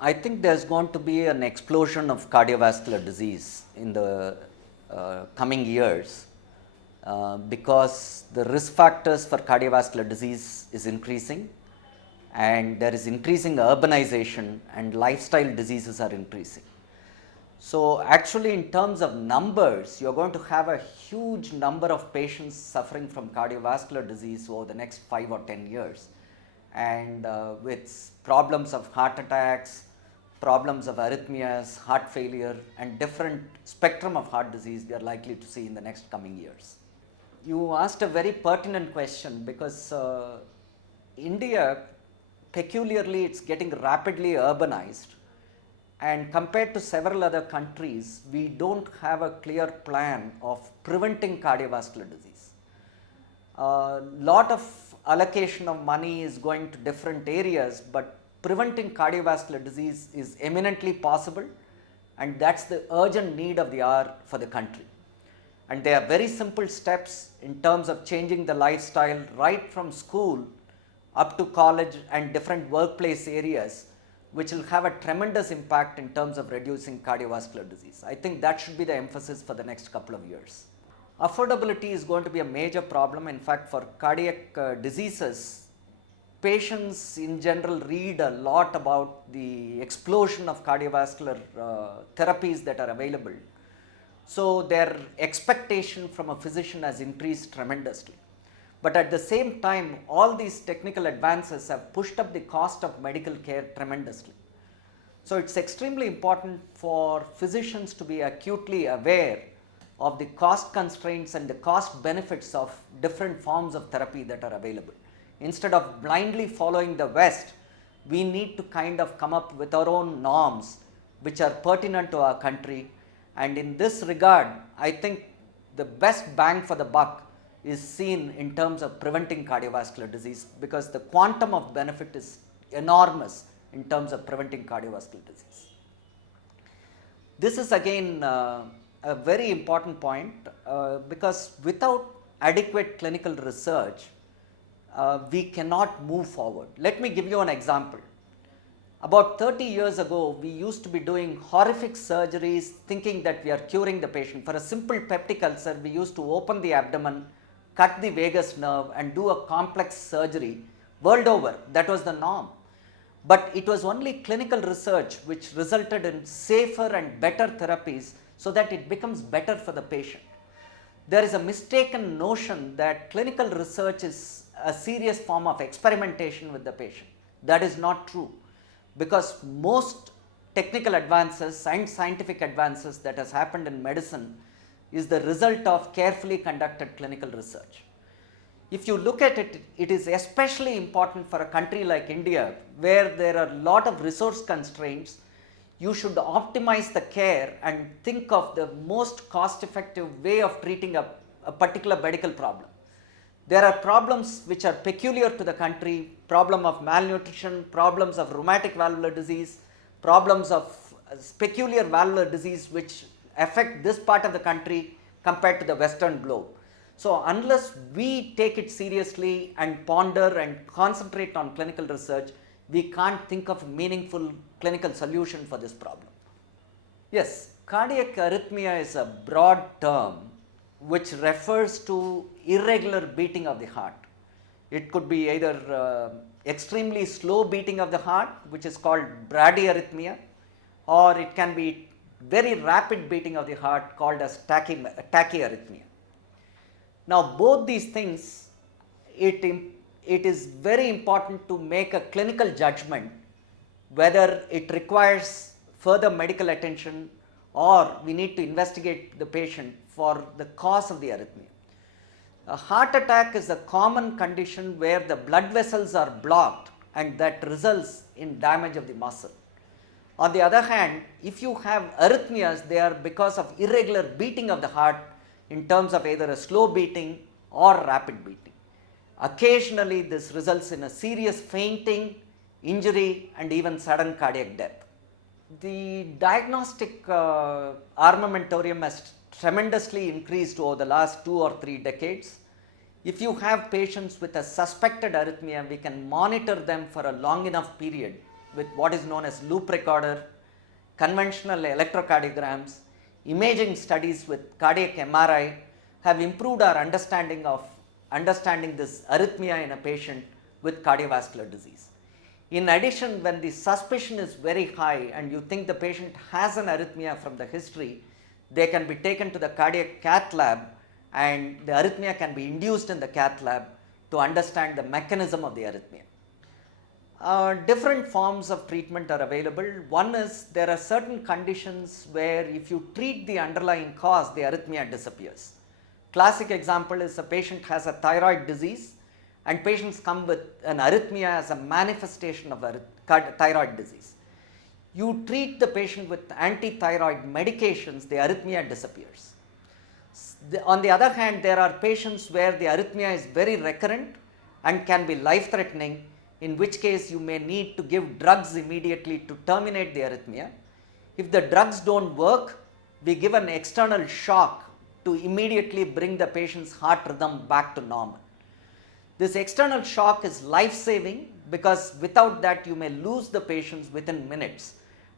I think there's going to be an explosion of cardiovascular disease in the coming years because the risk factors for cardiovascular disease is increasing, and there is increasing urbanization and lifestyle diseases are increasing. So, actually in terms of numbers, you are going to have a huge number of patients suffering from cardiovascular disease over the next 5 or 10 years, and with problems of heart attacks, problems of arrhythmias, heart failure, and different spectrum of heart disease we are likely to see in the next coming years. You asked a very pertinent question because India, peculiarly, it's getting rapidly urbanized, and compared to several other countries, we don't have a clear plan of preventing cardiovascular disease. A lot of allocation of money is going to different areas, but preventing cardiovascular disease is eminently possible, and that's the urgent need of the hour for the country. And there are very simple steps in terms of changing the lifestyle right from school up to college and different workplace areas, which will have a tremendous impact in terms of reducing cardiovascular disease. I think that should be the emphasis for the next couple of years. Affordability is going to be a major problem. In fact, for cardiac diseases, patients in general read a lot about the explosion of cardiovascular therapies that are available. So, their expectation from a physician has increased tremendously. But at the same time, all these technical advances have pushed up the cost of medical care tremendously. So, it's extremely important for physicians to be acutely aware of the cost constraints and the cost benefits of different forms of therapy that are available. Instead of blindly following the West, we need to kind of come up with our own norms which are pertinent to our country. And in this regard, I think the best bang for the buck is seen in terms of preventing cardiovascular disease, because the quantum of benefit is enormous in terms of preventing cardiovascular disease. This is again a very important point because without adequate clinical research, we cannot move forward. Let me give you an example. About 30 years ago, we used to be doing horrific surgeries thinking that we are curing the patient. For a simple peptic ulcer, we used to open the abdomen, cut the vagus nerve and do a complex surgery. World over, that was the norm. But it was only clinical research which resulted in safer and better therapies so that it becomes better for the patient. There is a mistaken notion that clinical research is a serious form of experimentation with the patient. That is not true, because most technical advances and scientific advances that has happened in medicine is the result of carefully conducted clinical research. If you look at it, it is especially important for a country like India, where there are a lot of resource constraints. You should optimize the care and think of the most cost effective way of treating a particular medical problem. There are problems which are peculiar to the country, problem of malnutrition, problems of rheumatic valvular disease, problems of peculiar valvular disease which affect this part of the country compared to the western globe. So, unless we take it seriously and ponder and concentrate on clinical research, we can't think of a meaningful clinical solution for this problem. Yes, cardiac arrhythmia is a broad term which refers to irregular beating of the heart. It could be either extremely slow beating of the heart, which is called bradyarrhythmia, or it can be very rapid beating of the heart called as tachyarrhythmia. Now, both these things, it is very important to make a clinical judgment whether it requires further medical attention or we need to investigate the patient for the cause of the arrhythmia. A heart attack is a common condition where the blood vessels are blocked and that results in damage of the muscle. On the other hand, if you have arrhythmias, they are because of irregular beating of the heart in terms of either a slow beating or rapid beating. Occasionally, this results in a serious fainting, injury and even sudden cardiac death. The diagnostic armamentarium has tremendously increased over the last 2 or 3 decades. If you have patients with a suspected arrhythmia, we can monitor them for a long enough period with what is known as loop recorder, conventional electrocardiograms, imaging studies with cardiac MRI have improved our understanding of understanding this arrhythmia in a patient with cardiovascular disease. In addition, when the suspicion is very high and you think the patient has an arrhythmia from the history, they can be taken to the cardiac cath lab and the arrhythmia can be induced in the cath lab to understand the mechanism of the arrhythmia. Different forms of treatment are available. One is there are certain conditions where if you treat the underlying cause, the arrhythmia disappears. Classic example is a patient has a thyroid disease and patients come with an arrhythmia as a manifestation of thyroid disease. You treat the patient with anti-thyroid medications, the arrhythmia disappears. On the other hand, there are patients where the arrhythmia is very recurrent and can be life-threatening, in which case you may need to give drugs immediately to terminate the arrhythmia. If the drugs don't work, we give an external shock to immediately bring the patient's heart rhythm back to normal. This external shock is life-saving because without that you may lose the patients within minutes,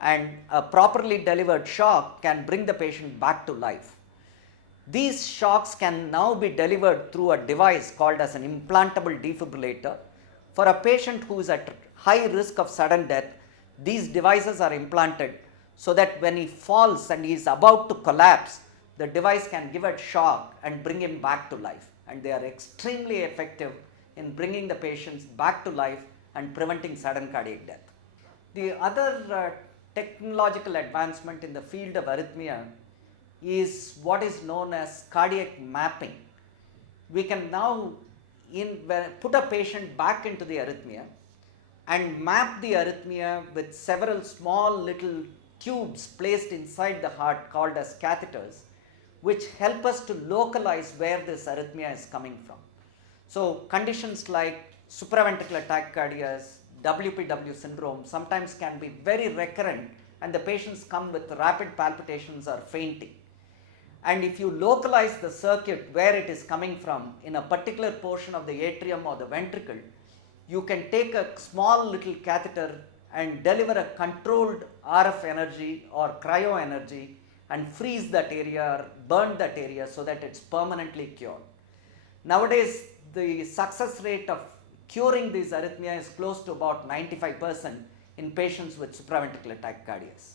and a properly delivered shock can bring the patient back to life. These shocks can now be delivered through a device called as an implantable defibrillator. For a patient who is at high risk of sudden death, these devices are implanted so that when he falls and he is about to collapse, the device can give a shock and bring him back to life. And they are extremely effective in bringing the patients back to life and preventing sudden cardiac death. The other technological advancement in the field of arrhythmia is what is known as cardiac mapping. We can now put a patient back into the arrhythmia and map the arrhythmia with several small little tubes placed inside the heart called as catheters, which help us to localize where this arrhythmia is coming from. So conditions like supraventricular tachycardias, WPW syndrome sometimes can be very recurrent and the patients come with rapid palpitations or fainting. And if you localize the circuit where it is coming from in a particular portion of the atrium or the ventricle, you can take a small little catheter and deliver a controlled RF energy or cryo energy and freeze that area or burn that area so that it's permanently cured. Nowadays, the success rate of curing these arrhythmia is close to about 95% in patients with supraventricular tachycardias.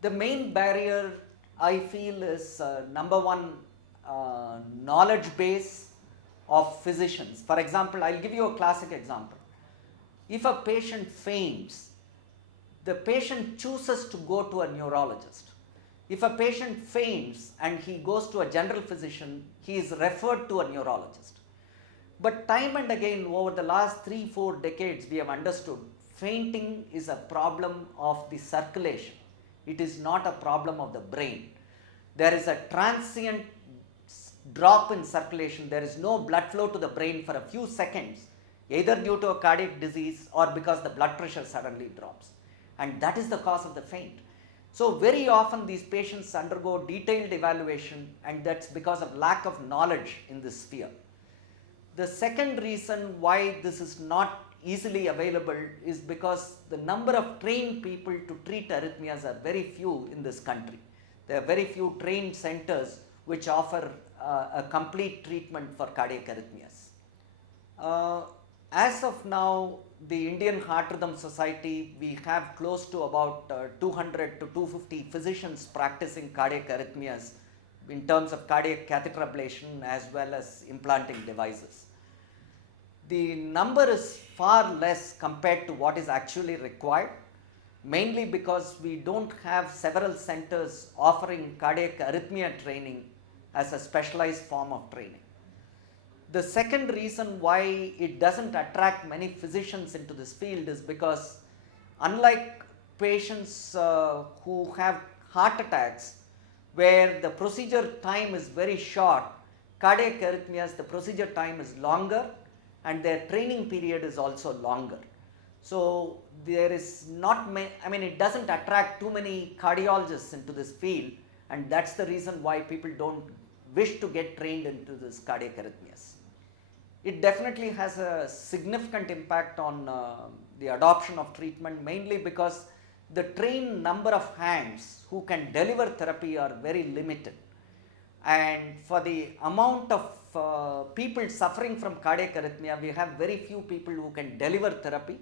The main barrier I feel is number one, knowledge base of physicians. For example, I'll give you a classic example. If a patient faints, the patient chooses to go to a neurologist. If a patient faints and he goes to a general physician, he is referred to a neurologist. But time and again over the last 3-4 decades we have understood fainting is a problem of the circulation. It is not a problem of the brain. There is a transient drop in circulation. There is no blood flow to the brain for a few seconds, either due to a cardiac disease or because the blood pressure suddenly drops. And that is the cause of the faint. So very often these patients undergo detailed evaluation, and that's because of lack of knowledge in this sphere. The second reason why this is not easily available is because the number of trained people to treat arrhythmias are very few in this country. There are very few trained centers which offer a complete treatment for cardiac arrhythmias. As of now, the Indian Heart Rhythm Society, we have close to about 200 to 250 physicians practicing cardiac arrhythmias in terms of cardiac catheter ablation as well as implanting devices. The number is far less compared to what is actually required, mainly because we don't have several centers offering cardiac arrhythmia training as a specialized form of training. The second reason why it doesn't attract many physicians into this field is because unlike patients who have heart attacks where the procedure time is very short, cardiac arrhythmias, the procedure time is longer and their training period is also longer. So there is not many, it doesn't attract too many cardiologists into this field, and that's the reason why people don't wish to get trained into this cardiac arrhythmias. It definitely has a significant impact on the adoption of treatment, mainly because the trained number of hands who can deliver therapy are very limited. And for the amount of people suffering from cardiac arrhythmia, we have very few people who can deliver therapy,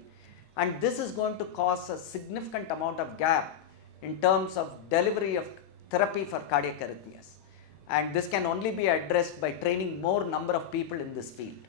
and this is going to cause a significant amount of gap in terms of delivery of therapy for cardiac arrhythmias, and this can only be addressed by training more number of people in this field.